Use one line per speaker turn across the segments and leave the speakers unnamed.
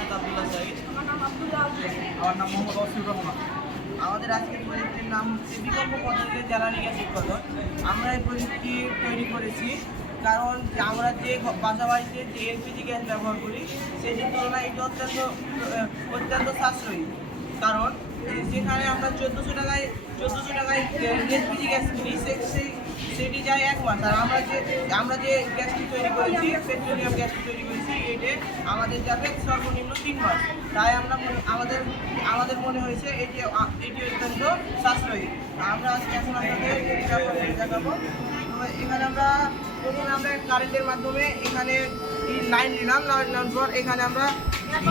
জাহাদ আব্দুল্লাহ সাইদ
আমার নাম আব্দুল্লাহ।
আমার নাম মোহাম্মদ অসিফ রহমান।
আমাদের আজকের প্রজেক্টের নাম হচ্ছে বিকল্প পদ্ধতিতে জ্বালানি গ্যাস উৎপাদন। আমরা এই প্রজেক্টটি তৈরি করেছি কারণ আমরা যে বাসা বাড়িতে যে এলপিজি গ্যাস ব্যবহার করি সেটির তুলনায় এটি অত্যন্ত অত্যন্ত সাশ্রয়ী। কারণ এই যেখানে আমরা চোদ্দোশো টাকায় চোদ্দোশো টাকায় এলপিজি গ্যাস কিনি সে- সেটি যায় এক মাস। আর আমরা যে আমরা যে গ্যাসটি তৈরি করেছি, পেট্রোলিয়াম গ্যাসটি তৈরি করেছি এটি আমাদের যাবে সর্বনিম্ন তিন মাস। তাই আমরা আমাদের আমাদের মনে হয়েছে এটি এটি অত্যন্ত সাশ্রয়ী। আমরা আজকে এখন আপনাদের দেখাবো এখানে আমরা, প্রথমে আমরা কারেন্টের মাধ্যমে এখানে লাইন নিলাম, লাইন নেওয়ার এখানে আমরা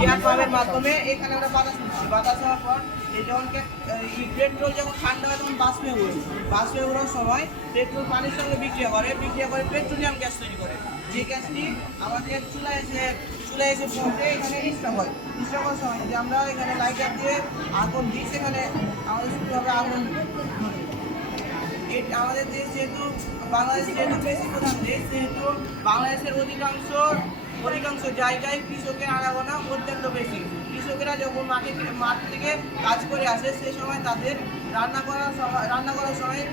ইয়ার পাম্পের মাধ্যমে এখানে আমরা বাতাস নিচ্ছি। বাতাস হওয়ার পর পেট্রোল যখন ঠান্ডা হয় তখন বাষ্পে উড়ে বাষ্পে উড়ার সময় পেট্রোল পানির সঙ্গে বিক্রিয়া করে বিক্রিয়া করে পেট্রোলিয়াম গ্যাস তৈরি করে। যে গ্যাসটি আমাদের চুলায় এসে চুলায় এসে পৌঁছে এখানে স্টক হয়। স্টক হওয়ার সময় যে আমরা এখানে লাইটার দিয়ে আগুন দিই, সেখানে আমাদের শুধুভাবে আগুন। আমাদের দেশ যেহেতু বাংলাদেশ যেহেতু কৃষি প্রধান দেশ, সেহেতু বাংলাদেশের অধিকাংশ অধিকাংশ জায়গায় কৃষকের আনাগোনা অত্যন্ত বেশি। কৃষকেরা যখন মাঠে মাঠ থেকে কাজ করে আসে, সে সময় তাদের রান্না করার সময় রান্না করার সময়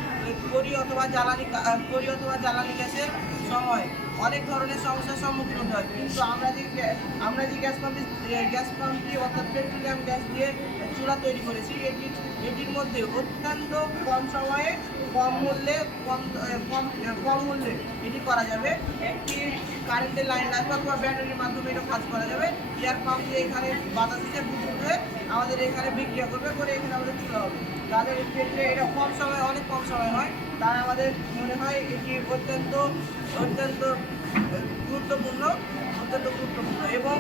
করি অথবা জ্বালানি করি অথবা জ্বালানি গ্যাসের সময় অনেক ধরনের সমস্যার সম্মুখীন হতে হয়। কিন্তু আমরা যে আমরা যে গ্যাস পাম্প গ্যাস পাম্পটি অর্থাৎ পেট্রোলিয়াম গ্যাস দিয়ে চুলা তৈরি করেছি, এটি এটির মধ্যে অত্যন্ত কম সময়ে কম মূল্যে কম কম কম মূল্যে এটি করা যাবে। একটি কারেন্টের লাইন লাগবে অথবা ব্যাটারির মাধ্যমে এটা কাজ করা যাবে। এয়ার পাম্প দিয়ে এখানে বাতাস দিতে বুঝতে হয়ে আমাদের এখানে বিক্রিয়া করবে, করে এখানে আমাদের চলে হবে তাদের ক্ষেত্রে এটা কম সময়, অনেক কম সময় হয়। তাই আমাদের মনে হয় এটি অত্যন্ত অত্যন্ত গুরুত্বপূর্ণ অত্যন্ত গুরুত্বপূর্ণ। এবং